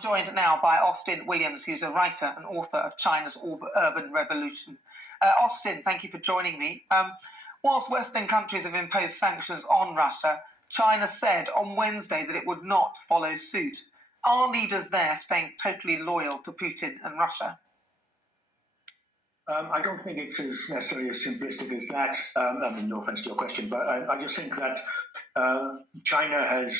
Joined now by Austin Williams, who's a writer and author of China's Urban Revolution. Austin, thank you for joining me. Whilst Western countries have imposed sanctions on Russia, China said on Wednesday that it would not follow suit. Are leaders there staying totally loyal to Putin and Russia? I don't think it's necessarily as simplistic as that. No offense to your question, but I just think that China has,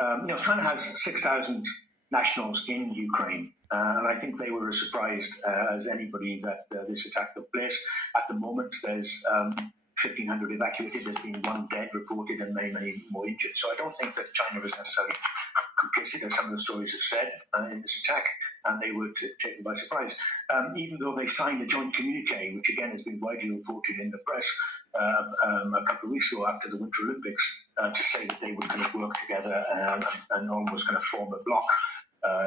China has 6,000 nationals in Ukraine, and I think they were as surprised as anybody that this attack took place. At the moment, there's 1,500 evacuated. There's been one dead reported and many, many more injured. So I don't think that China was necessarily complicit, as some of the stories have said, in this attack, and they were taken by surprise. Even though they signed a joint communique, which again has been widely reported in the press a couple of weeks ago after the Winter Olympics, to say that they would kind of work together and almost kind of form a bloc,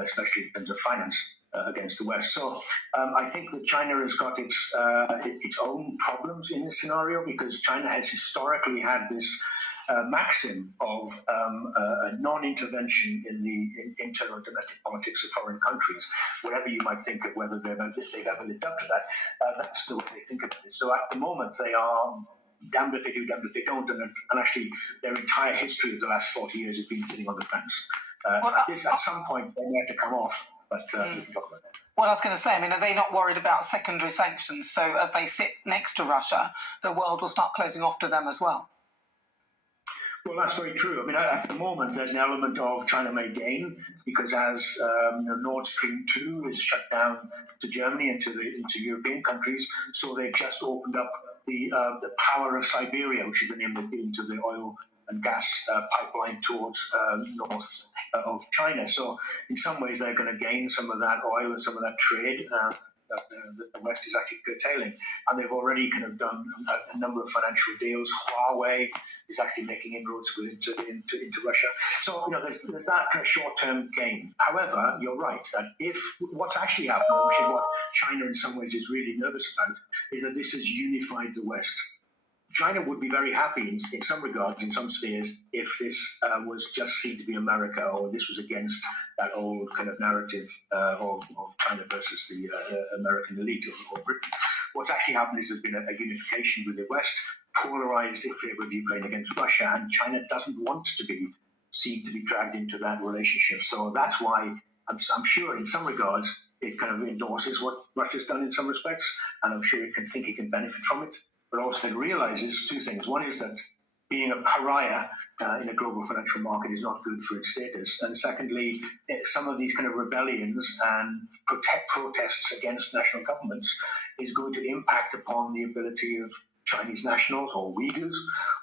especially in terms of finance, against the West. So I think that China has got its own problems in this scenario, because China has historically had this maxim of non-intervention in the internal and domestic politics of foreign countries. Whatever you might think of whether they've ever lived up to that, that's the way they think about it. So at the moment, they are damned if they do, damned if they don't, and actually their entire history of the last 40 years has been sitting on the fence. At some point, they may have to come off, but we can talk about that. Well, I was going to say, are they not worried about secondary sanctions? So as they sit next to Russia, the world will start closing off to them as well. Well, that's very true. At the moment, there's an element of China may gain, because as Nord Stream 2 is shut down to Germany and into European countries, so they've just opened up the Power of Siberia, which is the name they've given to the oil and gas pipeline towards north of China. So in some ways, they're going to gain some of that oil and some of that trade that the West is actually curtailing. And they've already kind of done a number of financial deals. Huawei is actually making inroads into Russia. So, there's that kind of short-term gain. However, you're right that if what's actually happened, which is what China in some ways is really nervous about, is that this has unified the West. China would be very happy in some regards, in some spheres, if this was just seen to be America, or this was against that old kind of narrative of China versus the American elite or Britain. What's actually happened is there's been a unification with the West, polarized in favor of Ukraine against Russia, and China doesn't want to be seen to be dragged into that relationship. So that's why I'm sure in some regards it kind of endorses what Russia's done in some respects, and I'm sure it can think it can benefit from it. But also it realizes two things. One is that being a pariah in a global financial market is not good for its status. And secondly, some of these kind of rebellions and protests against national governments is going to impact upon the ability of Chinese nationals or Uyghurs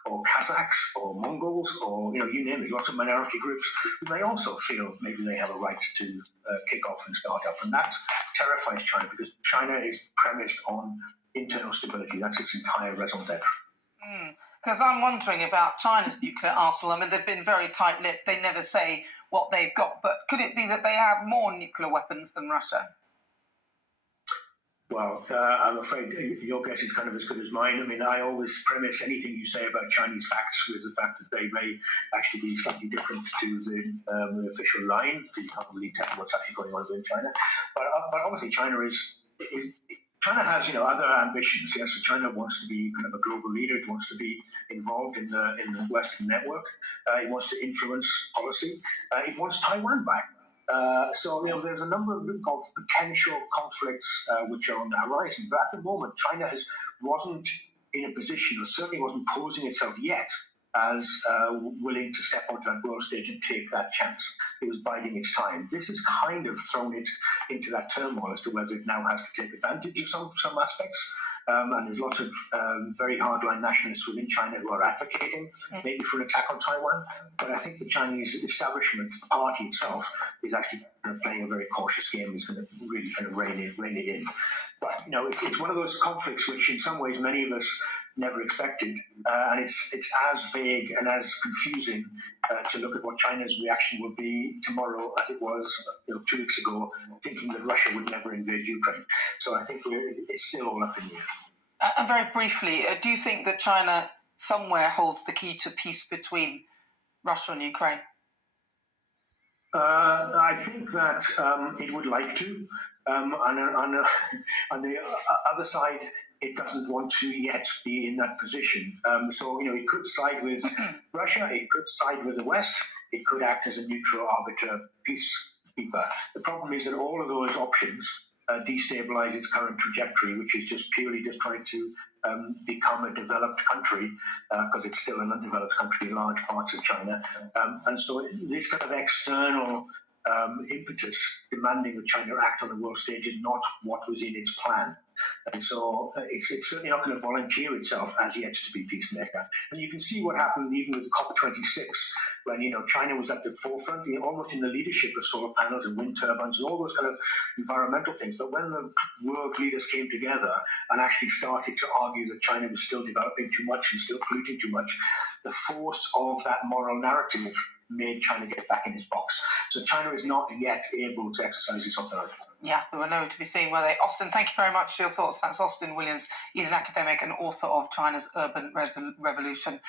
or Kazakhs or Mongols or, you name it, lots of minority groups who may also feel maybe they have a right to kick off and start up. And that terrifies China, because China is premised on internal stability. That's its entire raison d'etre. Because I'm wondering about China's nuclear arsenal. They've been very tight-lipped. They never say what they've got. But could it be that they have more nuclear weapons than Russia? Well, I'm afraid your guess is kind of as good as mine. I always premise anything you say about Chinese facts with the fact that they may actually be slightly different to the official line, because you can't really tell what's actually going on within China. But obviously China China has, other ambitions. Yes, so China wants to be kind of a global leader. It wants to be involved in the Western network. It wants to influence policy. It wants Taiwan back. So there's a number of potential conflicts which are on the horizon. But at the moment, China wasn't in a position, or certainly wasn't posing itself yet as willing to step onto that world stage and take that chance. It was biding its time. This has kind of thrown it into that turmoil as to whether it now has to take advantage of some aspects. And there's lots of very hardline nationalists within China who are advocating maybe for an attack on Taiwan. But I think the Chinese establishment, the party itself, is actually kind of playing a very cautious game. Is going to really kind of rein it in. But it's one of those conflicts which, in some ways, many of us never expected, and it's as vague and as confusing to look at what China's reaction will be tomorrow as it was 2 weeks ago, thinking that Russia would never invade Ukraine. So I think it's still all up in the air. And very briefly, do you think that China somewhere holds the key to peace between Russia and Ukraine? I think that it would like to, on the other side, it doesn't want to yet be in that position. So, it could side with Russia, it could side with the West, it could act as a neutral arbiter, peacekeeper. The problem is that all of those options destabilize its current trajectory, which is just purely just trying to become a developed country, because it's still an undeveloped country in large parts of China. And so this kind of external impetus demanding that China act on the world stage is not what was in its plan. And so it's certainly not going to volunteer itself as yet to be peacemaker. And you can see what happened even with COP26, when China was at the forefront, almost in the leadership of solar panels and wind turbines and all those kind of environmental things. But when the world leaders came together and actually started to argue that China was still developing too much and still polluting too much, the force of that moral narrative made China get back in its box. So China is not yet able to exercise its authority. Yeah, there were nowhere to be seen, were they? Austin, thank you very much for your thoughts. That's Austin Williams. He's an academic and author of China's Urban Revolution.